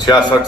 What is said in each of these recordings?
66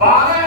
12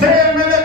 6 MLA